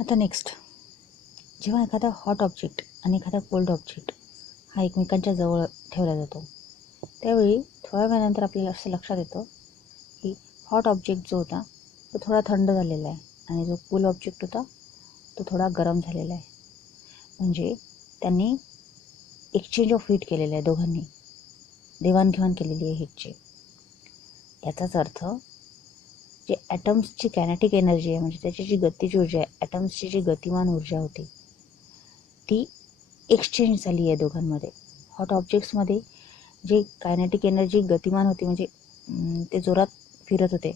आता नेक्स्ट, जेव्हा एखादा हॉट ऑब्जेक्ट आणि एखादा कोल्ड ऑब्जेक्ट हा एकमेकांच्या जवळ ठेवला जातो, त्यावेळी थोड्या वेळानंतर आपल्याला असं लक्षात येतं की हॉट ऑब्जेक्ट जो होता तो थोडा थंड झालेला आहे आणि जो कूल ऑब्जेक्ट होता तो थोडा गरम झालेला आहे. म्हणजे त्यांनी एक्सचेंज ऑफ हीट केलेलं आहे, दोघांनी देवाणघेवाण केलेली आहे हीटची. याचाच अर्थ जे ॲटम्सची कायनेटिक एनर्जी आहे, म्हणजे त्याची जी गतिज ऊर्जा आहे, ॲटम्सची जी गतिमान ऊर्जा होती ती एक्सचेंज झाली आहे दोघांमध्ये. हॉट ऑब्जेक्ट्समध्ये जे कायनेटिक एनर्जी गतिमान होती, म्हणजे ते जोरात फिरत होते,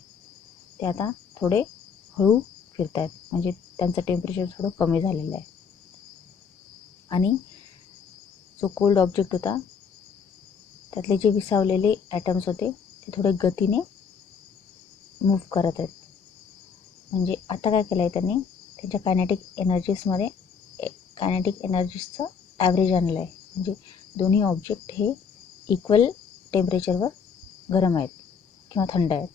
ते आता थोडे हळू फिरत आहेत, म्हणजे त्यांचं टेम्परेचर थोडं कमी झालेलं आहे. आणि जो कोल्ड ऑब्जेक्ट होता त्यातले जे विसावलेले ॲटम्स होते ते थोडे गतीने मूव्ह करत आहेत. म्हणजे आता काय केलं आहे त्यांनी, त्यांच्या कायनेटिक एनर्जीजचं ॲव्हरेज आणलं आहे. म्हणजे दोन्ही ऑब्जेक्ट हे इक्वल टेम्परेचरवर गरम आहेत किंवा थंड आहेत.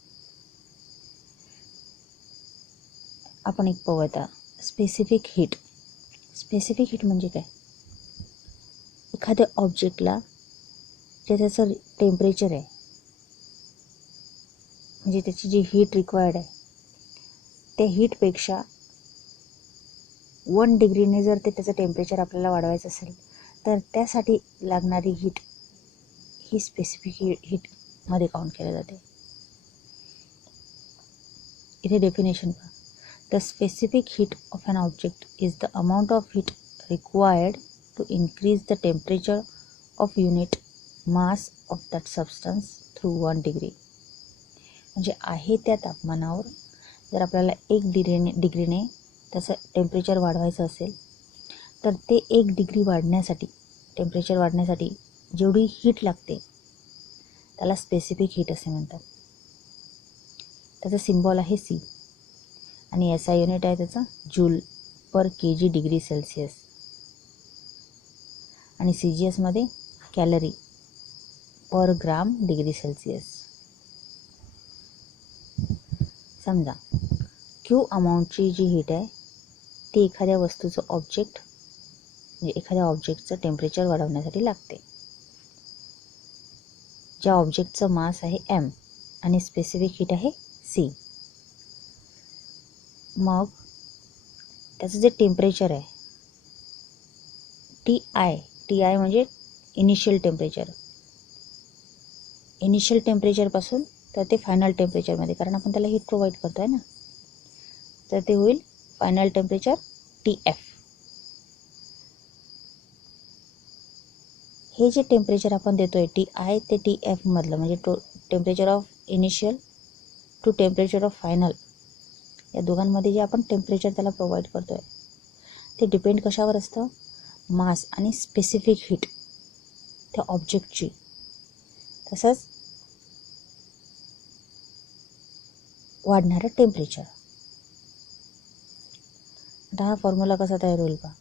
आपण एक पाहू आता, स्पेसिफिक हीट. स्पेसिफिक हीट म्हणजे काय? एखाद्या ऑब्जेक्टला जे त्याचं टेम्परेचर आहे, म्हणजे त्याची जी हीट रिक्वायर्ड आहे, त्या हीटपेक्षा 1 डिग्रीने जर त्याचं टेम्परेचर आपल्याला वाढवायचं असेल तर त्यासाठी लागणारी हीट ही स्पेसिफिक हीटमध्ये काउंट केली जाते. इथे डेफिनेशन पहा. The specific heat of an object is the amount of heat required to increase the temperature of unit mass of that substance through 1 degree. म्हणजे आहे त्या तापमानावर जर आपल्याला 1 डिग्रीने त्याचं टेम्परेचर वाढवायचं असेल तर ते 1 डिग्री वाढण्यासाठी, टेम्परेचर वाढण्यासाठी जेवढी हीट लागते त्याला स्पेसिफिक हीट असे म्हणतात. त्याचा सिम्बॉल आहे सी आणि SI युनिट आहे त्याचा joule per kg degree Celsius आणि CGSमध्ये calorie per gram degree Celsius. समजा Q अमाऊंटची जी हीट आहे ती एखाद्या वस्तूचं म्हणजे एखाद्या ऑब्जेक्टचं टेम्परेचर वाढवण्यासाठी लागते. ज्या ऑब्जेक्टचं मास आहे M आणि स्पेसिफिक हीट आहे C. मग त्याचं जे टेम्परेचर आहे TI म्हणजे इनिशियल टेम्परेचरपासून तर ते फायनल टेम्परेचरमध्ये, कारण आपण त्याला हीट प्रोव्हाइड करतो आहे ना, तर ते होईल फायनल टेम्परेचर TF. हे जे टेम्परेचर आपण देतोय TI ते TF मधलं, म्हणजे temperature of initial to temperature of final, या दोघांमध्ये जे आपण टेम्परेचर त्याला प्रोव्हाइड करतोय ते डिपेंड कशावर असतं? मास आणि स्पेसिफिक हीट त्या ऑब्जेक्टची. तसंच वाढणारं टेम्परेचर. आता हा फॉर्म्युला कसा तयार होईल पहा.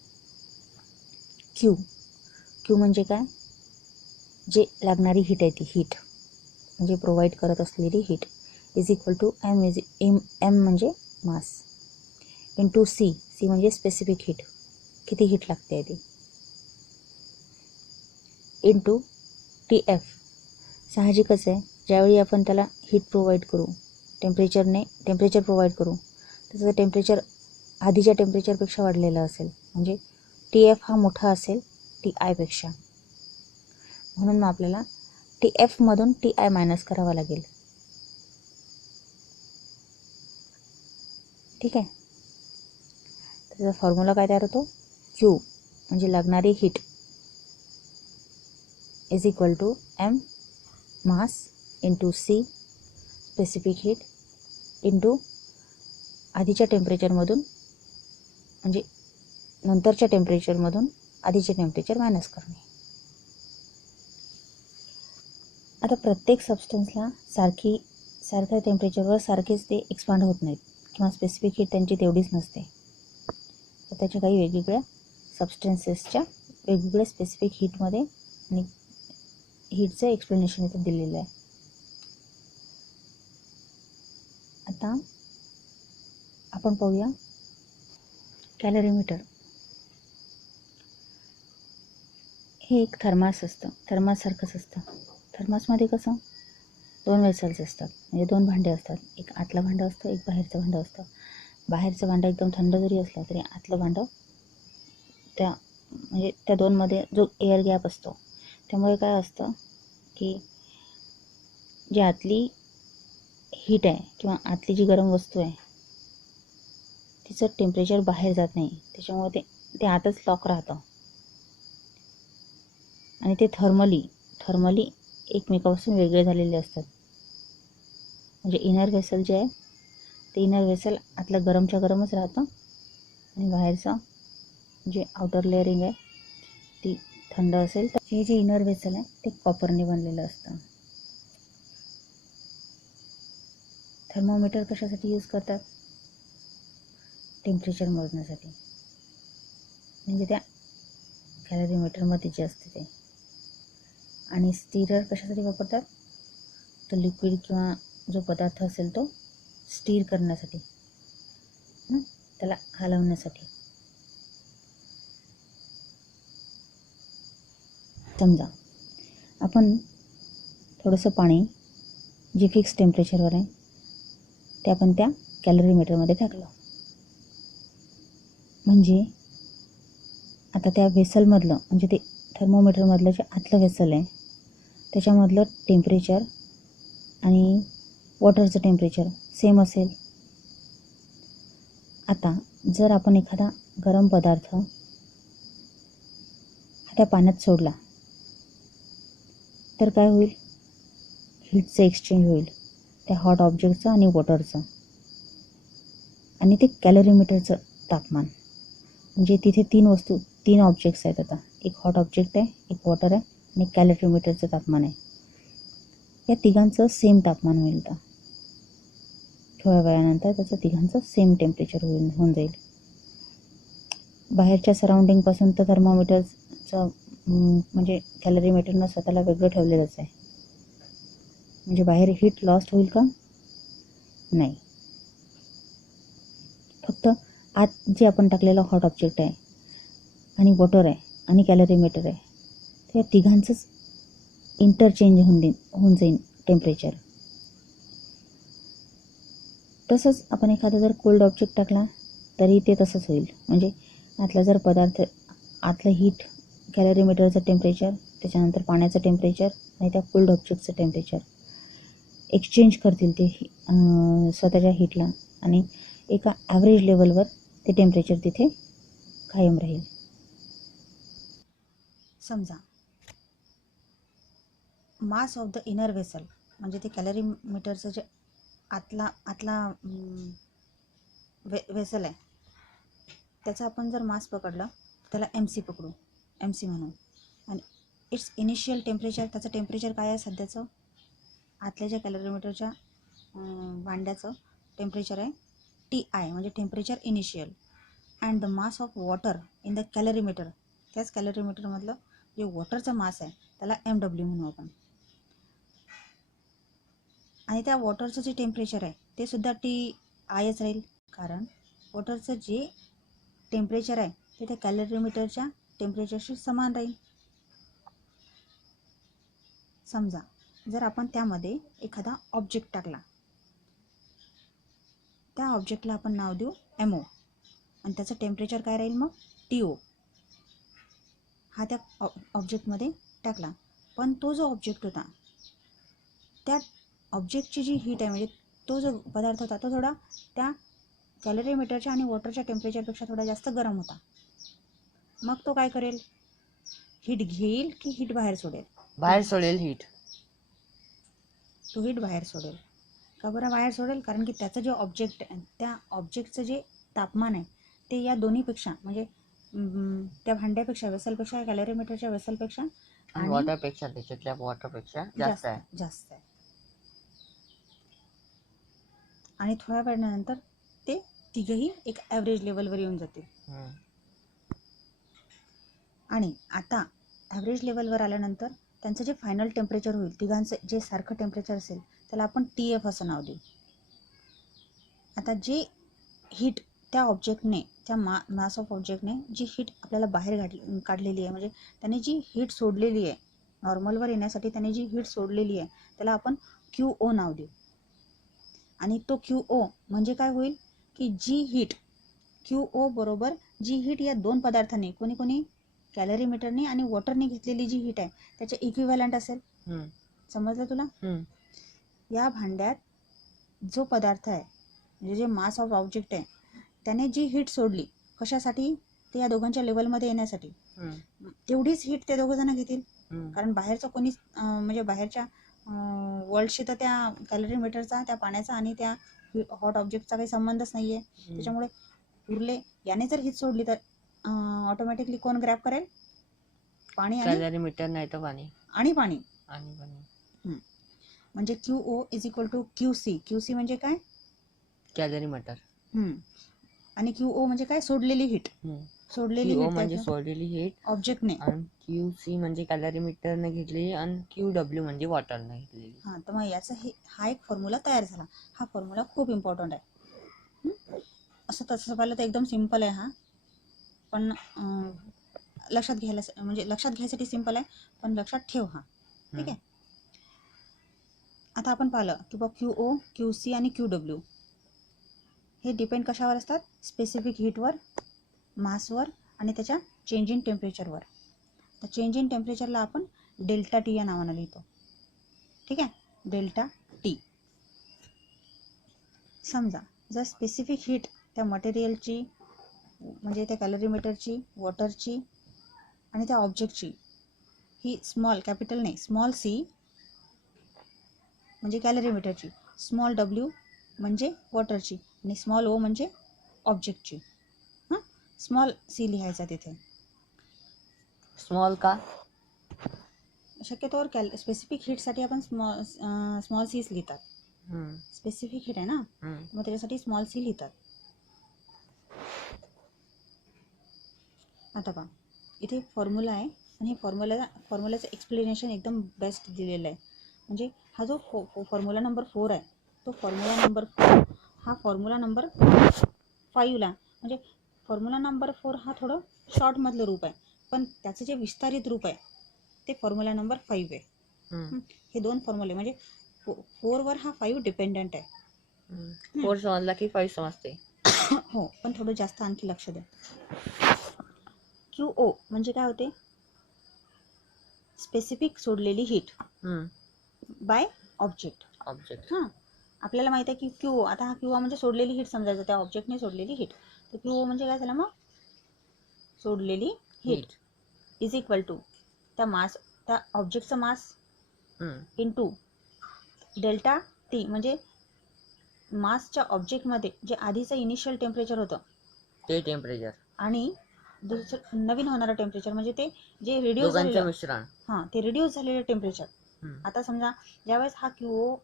क्यू म्हणजे काय? जे लागणारी हीट आहे ती हीट, म्हणजे प्रोव्हाइड करत असलेली heat, is equal to M म्हणजे मास इंटू सी म्हणजे स्पेसिफिक हीट, किती हीट लागते आहे ती, इंटू TF. साहजिकच आहे, ज्यावेळी आपण त्याला हीट प्रोव्हाइड करू, टेम्परेचर प्रोव्हाइड करू, त्याचं टेम्परेचर आधीच्या टेम्परेचरपेक्षा वाढलेलं असेल, म्हणजे TF हा मोठा असेल TIपेक्षा. म्हणून मग आपल्याला TFमधून TI मायनस करावा लागेल. ठीक आहे. त्याचा फॉर्म्युला काय तयार होतो? Q म्हणजे लागणारी heat is equal to M mass into C specific heat into आधीच्या टेम्परेचरमधून, म्हणजे नंतरच्या टेम्परेचरमधून आधीचे टेम्परेचर मायनस करणे. आता प्रत्येक सबस्टन्सला सारख्या टेम्परेचरवर सारखेच ते एक्सपांड होत नाहीत किंवा स्पेसिफिक हीट त्यांची तेवढीच नसते. तर त्याच्या काही वेगवेगळ्या सबस्टन्सेसच्या वेगवेगळ्या स्पेसिफिक हीटमध्ये आणि हीटचं एक्सप्लेनेशन इथं दिलेलं आहे. आता आपण पाहूया कॅलरीमीटर हे एक थर्मास असतं, थर्माससारखंच असतं. थर्मासमध्ये कसं 2 वेसल्स असतात, म्हणजे 2 भांडे असतात. एक आतलं भांडं असतं, एक बाहेरचं भांडं असतं. बाहेरचं भांडं एकदम थंड जरी असलं तरी आतलं भांडं त्या दोनमध्ये जो एअर गॅप असतो, त्यामुळे काय असतं की जी आतली हीट आहे किंवा आतली जी गरम वस्तू आहे तिचं टेम्परेचर बाहेर जात नाही, त्याच्यामुळे ते आतच लॉक राहतं आणि ते थर्मली एकमेकापासून वेगळे झालेले असतात. म्हणजे इनर वेसल जे आहे ते इनर वेसल आतलं गरमच्या गरमच राहतं आणि बाहेरचं जे आउटर लेअरिंग आहे ती थंड असेल. तर हे जे इनर वेसल आहे ते कॉपरने बनलेलं असतं. थर्मोमीटर कशासाठी यूज करतात? टेम्परेचर मोजण्यासाठी, म्हणजे त्या कॅलरीमीटरमध्ये जे असते ते. आणि स्टिरर कशासाठी वापरतात? तो लिक्विड किंवा जो पदार्थ असेल तो स्टीर करण्यासाठी, त्याला हलवण्यासाठी. समजा आपण थोडंसं पाणी जे फिक्स टेम्परेचरवर आहे ते आपण त्या कॅलरीमीटरमध्ये टाकलं, म्हणजे आता त्या वेसलमधलं, म्हणजे ते थर्मोमीटरमधलं जे आतलं वेसल आहे त्याच्यामधलं टेम्परेचर आणि वॉटरचं टेम्परेचर सेम असेल. आता जर आपण एखादा गरम पदार्थ त्या पाण्यात सोडला तर काय होईल? हीटचं एक्सचेंज होईल त्या हॉट ऑब्जेक्टचं आणि वॉटरचं, आणि ते कॅलरीमीटरचं तापमान. म्हणजे तिथे 3 ऑब्जेक्ट्स आहेत. आता एक हॉट ऑब्जेक्ट आहे, एक वॉटर आहे आणि एक कॅलरीमीटरचं तापमान आहे. या तिघांचं सेम तापमान होईल. तर थोड्या वेळानंतर त्याचं तिघांचं सेम टेम्परेचर होऊन जाईल. बाहेरच्या सराउंडिंगपासून तर थर्मोमीटरचं म्हणजे कॅलरीमीटरनं स्वतःला वेगळं ठेवलेलंच आहे. म्हणजे बाहेर हीट लॉस्ट होईल का? नाही. फक्त आत जे आपण टाकलेलं हॉट ऑब्जेक्ट आहे आणि वॉटर आहे आणि कॅलरीमीटर आहे, त्या तिघांचंच इंटरचेंज होऊन जाईल टेम्परेचर. तसंच आपण एखादा जर कोल्ड ऑब्जेक्ट टाकला तरी ते तसंच होईल. म्हणजे आतला जर पदार्थ, आतलं हीट, कॅलरीमीटरचं टेम्परेचर, त्याच्यानंतर पाण्याचं टेम्परेचर आणि त्या कोल्ड ऑब्जेक्टचं टेम्परेचर एक्सचेंज करतील ते स्वतःच्या हीटला, आणि एका ॲव्हरेज लेवलवर ते टेम्परेचर तिथे कायम राहील. समजा mass of the inner vessel, म्हणजे ते कॅलरीमीटरचं जे आतला वेसल आहे त्याचा आपण जर मास पकडलं त्याला MC पकडू, MC म्हणू. आणि इट्स इनिशियल टेम्परेचर, त्याचं टेम्परेचर काय आहे सध्याचं? आतल्या ज्या कॅलरीमीटरच्या भांड्याचं टेम्परेचर आहे TI, म्हणजे temperature initial. And the mass of water in the कॅलरीमीटर, त्याच कॅलरीमीटरमधलं जे वॉटरचं मास आहे त्याला MW म्हणू आपण. आणि त्या वॉटरचं जे टेम्परेचर आहे ते सुद्धा TIच राहील, कारण वॉटरचं जे टेम्परेचर आहे ते त्या कॅलरीमीटरच्या टेम्परेचरशी समान राहील. समजा जर आपण त्यामध्ये एखादा ऑब्जेक्ट टाकला, त्या ऑब्जेक्टला आपण नाव देऊ MO, आणि त्याचं टेम्परेचर काय राहील मग? TO. हा त्या ऑब्जेक्टमध्ये टाकला, पण तो जो ऑब्जेक्ट होता त्या ऑब्जेक्टची जी हीट आहे, म्हणजे तो जो पदार्थ होता तो थोडा त्या कॅलरीमीटरच्या आणि वॉटरच्या टेम्परेचरपेक्षा थोडा जास्त गरम होता. मग तो काय करेल? हीट घेईल की हीट बाहेर सोडेल? बाहेर सोडेल हीट. तो हीट बाहेर सोडेल. का बरं बाहेर सोडेल? कारण की त्याचं जे ऑब्जेक्ट आहे त्या ऑब्जेक्टचं जे तापमान आहे ते या दोन्हीपेक्षा, म्हणजे त्या भांड्यापेक्षा, वेसलपेक्षा, कॅलरीमीटरच्या वेसलपेक्षा आणि वॉटरपेक्षा, त्याच्यातल्या वॉटरपेक्षा जास्त आहे. आणि थोड्या वेळानंतर ते तिघही एक ॲव्हरेज लेवलवर येऊन जातील. आणि आता ॲव्हरेज लेवलवर आल्यानंतर त्यांचं जे फायनल टेम्परेचर होईल, तिघांचं जे सारखं टेम्परेचर असेल त्याला आपण TF असं नाव देऊ. आता जे हीट त्या ऑब्जेक्टने, त्या मास ऑफ ऑब्जेक्टने जी हीट आपल्याला बाहेर काढलेली आहे, म्हणजे त्याने जी हीट सोडलेली आहे, नॉर्मलवर येण्यासाठी त्याने जी हीट सोडलेली आहे, त्याला आपण QO नाव देऊ. आणि तो QO म्हणजे काय होईल की जी हीट, QO बरोबर जी हीट या दोन पदार्थांनी, कोणी कॅलरीमीटरने आणि वॉटरने घेतलेली जी हीट आहे त्याचे इक्विव्हॅलंट असेल. समजलं तुला? या भांड्यात जो पदार्थ आहे, म्हणजे जे मास ऑफ ऑब्जेक्ट आहे, त्याने जी हीट सोडली, कशासाठी? ते या दोघांच्या लेवलमध्ये येण्यासाठी. तेवढीच हीट ते दोघं जण घेतील, कारण बाहेरचं कोणीच म्हणजे बाहेरच्या वर्ल्डशी तर त्या कॅलरीमीटरचा, त्या पाण्याचा आणि त्या हॉट ऑब्जेक्टचा काही संबंधच नाही आहे. त्याच्यामुळे उरले, याने जर हीट सोडली तर ऑटोमॅटिकली कोण ग्रॅब करेल? पाणी आणि कॅलरीमीटर नाही तर पाणी आणि पाणी. म्हणजे QO is equal to QC. QC म्हणजे काय? कॅलरीमीटर. आणि QO म्हणजे काय? सोडलेली हीट. सोडलेली QO हीट म्हणजे सोडलेली हीट ऑब्जेक्टने, आणि QC म्हणजे कॅलरीमीटरने घेतलेली आणि QW म्हणजे वॉटरने घेतलेली. हां, तर मग याचा हा एक फॉर्म्युला तयार झाला. हा फॉर्म्युला खूप इम्पॉर्टंट आहे. असं तसं पाहिलं तर एकदम सिम्पल आहे हा, पण लक्षात घ्यायला, म्हणजे लक्षात घ्यायसाठी सिम्पल आहे, पण लक्षात ठेव हा. ठीक आहे. आता आपण पाहिलं की बघ QO, QC आणि QW हे डिपेंड कशावर असतात? स्पेसिफिक हीटवर, मासवर आणि त्याच्या चेंज इन टेम्परेचरवर. तर चेंज इन टेम्परेचरला आपण डेल्टा टी या नावानं लिहितो. ठीक आहे, डेल्टा टी. समजा जर स्पेसिफिक हीट त्या मटेरियलची, म्हणजे त्या कॅलरीमीटरची, वॉटरची आणि त्या ऑब्जेक्टची, ही स्मॉल, कॅपिटल नाही, स्मॉल सी म्हणजे कॅलरीमीटरची, स्मॉल W म्हणजे वॉटरची आणि स्मॉल O म्हणजे ऑब्जेक्टची. हां, स्मॉल सी लिहायचा तिथे. स्मॉल का? शक्यतोवर स्पेसिफिक हीटसाठी आपण स्मॉल सीच लिहितात. स्पेसिफिक हीट आहे ना, मग त्याच्यासाठी स्मॉल सी लिहितात. आता पहा, इथे फॉर्म्युला आहे आणि फॉर्म्युल्याचं एक्सप्लेनेशन एकदम बेस्ट दिलेलं आहे. म्हणजे हा जो फॉर्म्युला नंबर 4 आहे, तो फॉर्म्युला नंबर 4 हा फॉर्म्युला नंबर 5ला, म्हणजे फॉर्म्युला नंबर 4 हा थोडं शॉर्टमधलं रूप आहे, पण त्याचं जे विस्तारित रूप आहे ते फॉर्म्युला नंबर 5 आहे. हे दोन फॉर्म्युले, म्हणजे 4वर हा 5 डिपेंडंट आहे. 4 समजला की 5 समजते. हो, पण थोडं जास्त आणखी लक्ष द्या. QO म्हणजे काय होते? स्पेसिफिक सोडलेली हीट बाय ऑब्जेक्ट. हां, आपल्याला माहिती आहे की QO, आता हा QO म्हणजे सोडलेली हीट समजायचं, त्या ऑब्जेक्टने सोडलेली हीट. तर QO म्हणजे काय झालं मग? सोडलेली हीट इज इक्वल टू त्या ऑब्जेक्टचं मास इंटू डेल्टा टी, म्हणजे मासच्या ऑब्जेक्टमध्ये जे आधीचं इनिशियल टेम्परेचर होतं ते टेम्परेचर आणि दुसरं नवीन होणारं टेम्परेचर, म्हणजे ते जे रिड्यूस झालेलं मिश्रण. हां, ते रिड्यूस झालेलं टेम्परेचर. आता समजा ज्यावेळेस हा QO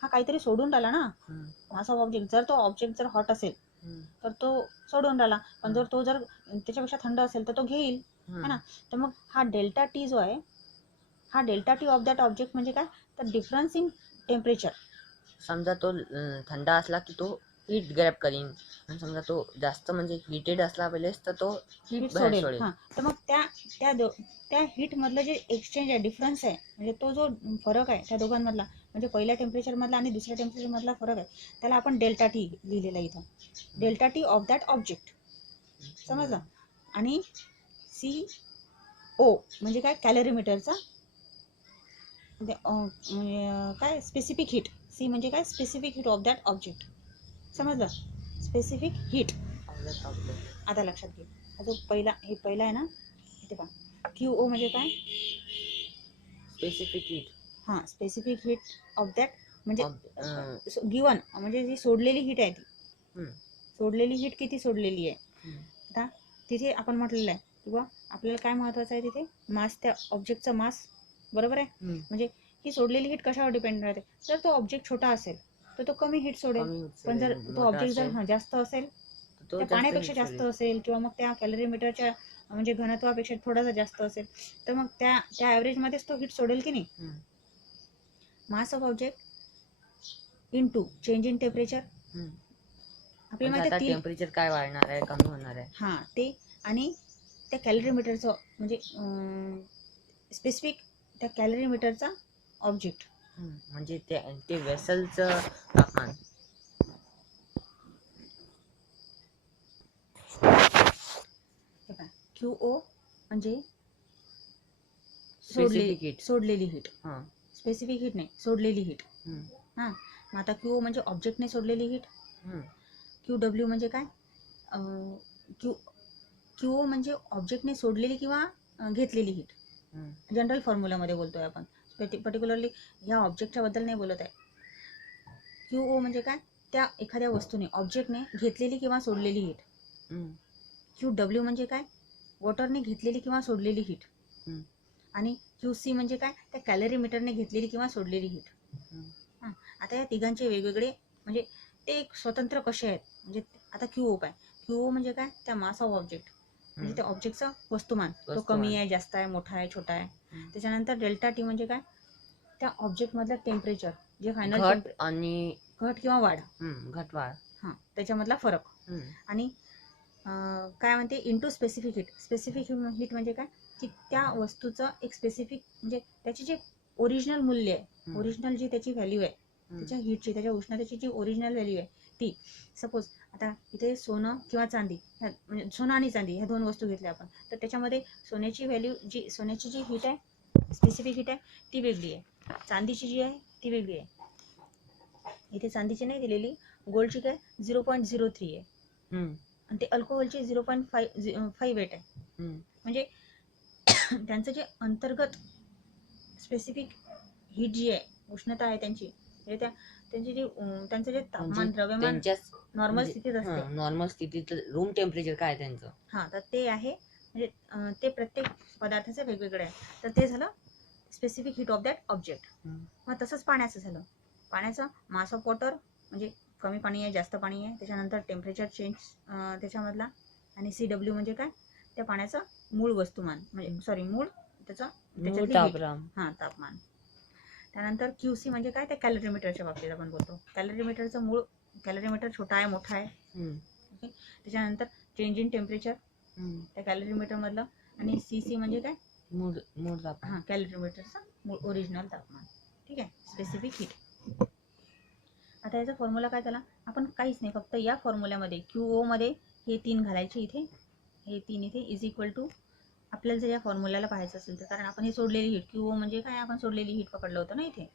हा काहीतरी सोडून राहिला ना, मास ऑफ ऑब्जेक्ट, जर तो ऑब्जेक्ट जर हॉट असेल तर तो सोडून राहिला, पण जर तो त्याच्यापेक्षा थंड असेल तर तो घेईल, है ना. तर मग हा डेल्टा टी जो आहे, हा delta T of that object म्हणजे काय? तर डिफरन्स इन टेम्परेचर. समजा तो थंड असला की तो हीट ग्रॅब करीन, आणि समजा तो जास्त म्हणजे हिटेड असला पहिलेच तर तो हीट सोडेल. हां, तर मग त्या हीटमधलं जे एक्सचेंज आहे, डिफरन्स आहे, म्हणजे तो जो फरक आहे त्या दोघांमधला, म्हणजे पहिल्या टेम्परेचरमधला आणि दुसऱ्या टेम्परेचरमधला फरक आहे, त्याला आपण डेल्टा टी लिहिलेला इथं. Delta T of that object, समजलं. आणि CO म्हणजे काय? कॅलरीमीटरचा काय? Specific heat. सी म्हणजे काय? Specific heat of that object, समजलं. Specific heat. आता लक्षात घे, हा जो पहिला आहे ना, इथे पहा, QO म्हणजे काय? Specific heat. हां, स्पेसिफिक हीट ऑफ दॅट, म्हणजे गिवन, म्हणजे जी सोडलेली हीट आहे ती. सोडलेली हीट किती सोडलेली आहे? आता तिथे आपण म्हटलेलं आहे किंवा आपल्याला काय महत्त्वाचं आहे तिथे? मास, त्या ऑब्जेक्टचं मास, बरोबर आहे. म्हणजे ही सोडलेली हीट कशावर डिपेंड राहते? जर तो ऑब्जेक्ट छोटा असेल तर तो कमी हीट सोडेल, पण जर तो ऑब्जेक्ट जर जास्त असेल, त्या पाण्यापेक्षा जास्त असेल, किंवा मग त्या कॅलरीमीटरच्या म्हणजे घनत्वापेक्षा थोडासा जास्त असेल, तर मग त्या ॲव्हरेजमध्येच तो हीट सोडेल की नाही. Mass of object into change in temperature आपल्याला म्हणजे माहिती आता आहे टेम्परेचर काय वाढणार आहे, कमी होणार आहे. हां ते, आणि त्या कॅलरीमीटरचं म्हणजे स्पेसिफिक त्या कॅलरीमीटरचा ऑब्जेक्ट. म्हणजे ते वेसलचं तापमान. क्यू ओ म्हणजे स्पेसिफिक हीट. सोडलेली हीट. हां. स्पेसिफिक हीट नाही, सोडलेली हीट. हां, मग आता क्यू ओ म्हणजे ऑब्जेक्टने सोडलेली हीट. क्यू डब्ल्यू म्हणजे काय, क्यू ओ म्हणजे ऑब्जेक्टने सोडलेली किंवा घेतलेली हीट. जनरल फॉर्म्युलामध्ये बोलतोय आपण, पर्टिक्युलरली ह्या ऑब्जेक्टच्या बद्दल नाही बोलत आहे. क्यू ओ म्हणजे काय, त्या एखाद्या वस्तूने ऑब्जेक्टने घेतलेली किंवा सोडलेली हीट. क्यू डब्ल्यू म्हणजे काय, वॉटरने घेतलेली किंवा सोडलेली हीट. आणि क्यू सी म्हणजे काय, त्या कॅलरीमीटरने घेतलेली किंवा सोडलेली हीट. हां, आता या तिघांचे वेगवेगळे म्हणजे ते एक स्वतंत्र कसे आहेत. म्हणजे आता क्यू ओ पाय, क्यू ओ म्हणजे काय, त्या मास ऑफ ऑब्जेक्ट म्हणजे त्या ऑब्जेक्टचा वस्तुमान, तो कमी आहे, जास्त आहे, मोठा आहे, छोटा आहे. त्याच्यानंतर डेल्टा टी म्हणजे काय, त्या ऑब्जेक्टमधलं टेम्परेचर जे फायनल आणि घट किंवा वाढ. घट वाढ. हां, त्याच्यामधला फरक. आणि काय म्हणते, into specific heat. Specific heat म्हणजे काय, की त्या वस्तूचं एक स्पेसिफिक म्हणजे त्याची जे ओरिजिनल मूल्य आहे, ओरिजिनल जी त्याची व्हॅल्यू आहे, त्याच्या हीटची, त्याच्या उष्णतेची जी ओरिजिनल व्हॅल्यू आहे ती. सपोज आता इथे सोनं किंवा चांदी, म्हणजे सोनं आणि चांदी ह्या दोन वस्तू घेतल्या आपण, तर त्याच्यामध्ये सोन्याची व्हॅल्यू जी, सोन्याची जी हीट आहे, स्पेसिफिक हीट आहे, ती वेगळी आहे. चांदीची जी आहे ती वेगळी आहे. इथे चांदीची नाही दिलेली, गोल्डची काय 0.03 आहे, आणि ते अल्कोहोलची 0.58 आहे. म्हणजे त्यांचं जे अंतर्गत स्पेसिफिक हीट जी आहे, उष्णता आहे त्यांची, म्हणजे त्यांची जी त्यांचं जे तापमान, द्रव्यमान नॉर्मल स्थितीत असते, नॉर्मल स्थितीत रूम टेम्परेचर काय त्यांचं, हां, तर ते आहे. म्हणजे ते प्रत्येक पदार्थाचं वेगवेगळे आहे. तर ते झालं specific heat of that object. मग तसंच पाण्याचं झालं. पाण्याचं मास ऑफ वॉटर म्हणजे कमी पाणी आहे, जास्त पाणी आहे, त्याच्यानंतर टेम्परेचर चेंज त्याच्यामधला. आणि सी डब्ल्यू म्हणजे काय, त्या पाण्याचं मूळ वस्तुमान, म्हणजे सॉरी मूळ त्याचं हां तापमान. त्यानंतर क्यू सी म्हणजे काय, त्या कॅलरीमीटरच्या बाबतीत आपण बोलतो. कॅलरीमीटरचं मूळ, कॅलरीमीटर छोटा आहे, मोठा आहे. ओके. त्याच्यानंतर चेंज इन टेम्परेचर त्या कॅलरीमीटर मधलं. आणि सी सी म्हणजे काय, मूळ तापमान. हां, कॅलरीमीटरचं मूळ ओरिजिनल तापमान. ठीक आहे, स्पेसिफिक हीट. आता याचा फॉर्म्युला काय झाला, आपण काहीच नाही, फक्त या फॉर्म्युल्यामध्ये क्यू ओ मध्ये हे 3 घालायचे इथे, हे 3 इथे, इज इक्वल टू, आपल्याला जर या फॉर्म्युल्याला पाहायचं असेल तर, कारण आपण हे सोडलेली हीट, क्यू ओ म्हणजे काय, आपण सोडलेली हीट पकडलं होतं ना इथे.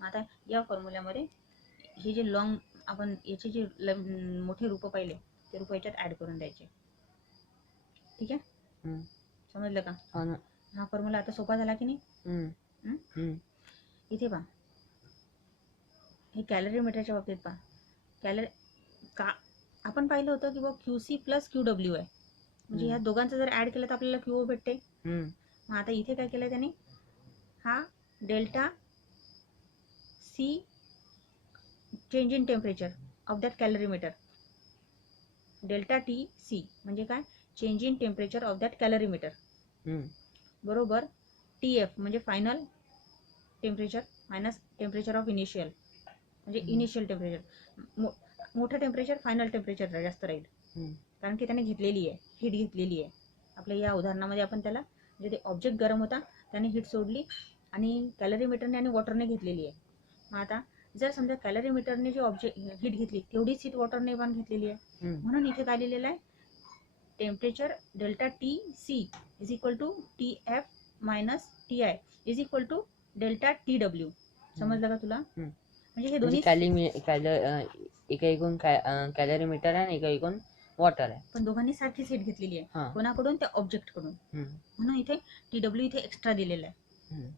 आता या फॉर्म्युल्यामध्ये हे जे लॉंग, आपण याचे जे मोठे रूप पाहिले, ते रूप याच्यात ऍड करून द्यायचे. ठीक आहे, समजलं का. हा फॉर्म्युला आता सोपा झाला की नाही. इथे पहा, हे कॅलरीमीटरच्या बाबतीत पहा, का आपण पाहिलं होतं की बघ Q C plus Q W आहे, म्हणजे ह्या दोघांचं जर ऍड केलं तर आपल्याला क्यू ओ भेटते. मग आता इथे काय केलं त्याने, हा delta C change in temperature of that calorimeter, delta T C म्हणजे काय, change in temperature of that calorimeter, बरोबर टी एफ म्हणजे final temperature minus temperature of initial, म्हणजे इनिशियल टेम्परेचर. मोठं टेम्परेचर फायनल टेम्परेचर जास्त राहील, कारण की त्याने घेतलेली आहे, हीट घेतलेली आहे. आपल्या या उदाहरणामध्ये आपण त्याला, म्हणजे ते ऑब्जेक्ट गरम होता, त्याने हीट सोडली, आणि कॅलरीमीटरने आणि वॉटरने घेतलेली आहे. मग आता जर समजा कॅलरीमीटरने जी ऑब्जेक्ट हीट घेतली, तेवढीच हीट वॉटरने पण घेतलेली आहे. म्हणून इथे काय लिहिलेलं आहे, temperature delta T C is equal to T F minus T I is equal to delta T W. समजलं का तुला. म्हणजे हे दोन्ही एका एकूण कॅलरीमीटर आहे, एका एकूण वॉटर आहे, पण दोघांनी सारखीच हीट घेतलेली आहे. कोणाकडून, त्या ऑब्जेक्ट कडून. म्हणून इथे टी डब्ल्यू इथे एक्स्ट्रा दिलेला आहे.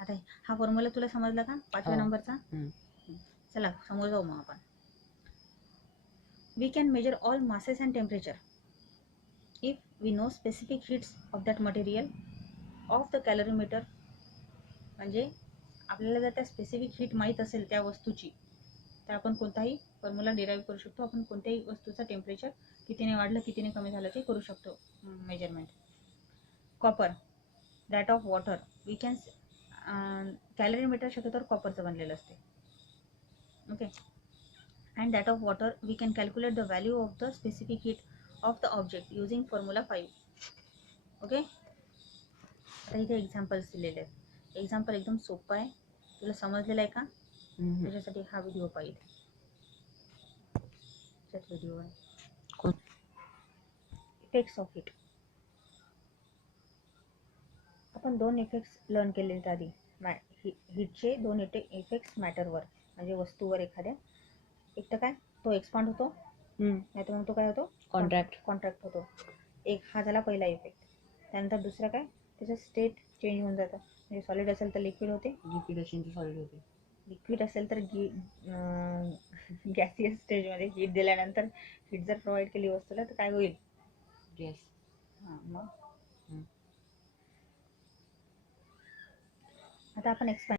आता हा फॉर्म्युला तुला समजला का, 5व्या नंबरचा. चला समोर जाऊ मग आपण. We can measure all masses and temperature if we know specific heats of that material of the calorimeter. म्हणजे आपल्याला जर त्या स्पेसिफिक हीट माहीत असेल त्या वस्तूची, तर आपण कोणताही फॉर्म्युला डिराईव्ह करू शकतो. आपण कोणत्याही वस्तूचं टेम्परेचर कितीने वाढलं, कितीने कमी झालं ते करू शकतो measurement. Copper, that of water, we can, calorimeter शक्यतोवर कॉपरचं बनलेलं असते. Okay. and that of water, we can calculate the value of the specific heat of the object using formula 5. Okay, आता इथे एक्झाम्पल्स दिलेले आहेत. एक्झाम्पल एकदम सोपं आहे, तुला समजलेलं आहे का? त्याच्यासाठी हा व्हिडिओ पाहिजे. त्याच्यात व्हिडिओ आहे इफेक्ट्स ऑफ हीट. आपण 2 इफेक्ट्स लर्न केले आहेत आधी. हीटचे 2 इफेक्ट्स मॅटरवर, म्हणजे वस्तूवर एखाद्या. एक तर काय, तो एक्सपांड होतो, नाही तर मग तो काय होतो, कॉन्ट्रॅक्ट होतो. एक हा झाला पहिला इफेक्ट. त्यानंतर दुसरा काय, त्याचं स्टेट चेंज होऊन जातं. म्हणजे सॉलिड असेल तर लिक्विड होते, लिक्विड असेल तर सॉलिड होते, लिक्विड असेल तर गॅसियस स्टेजमध्ये हीट दिल्यानंतर, हीट जर प्रोव्हाइड केली वस्तूला तर काय होईल, गॅस. हां, मग आता आपण एक्सपांड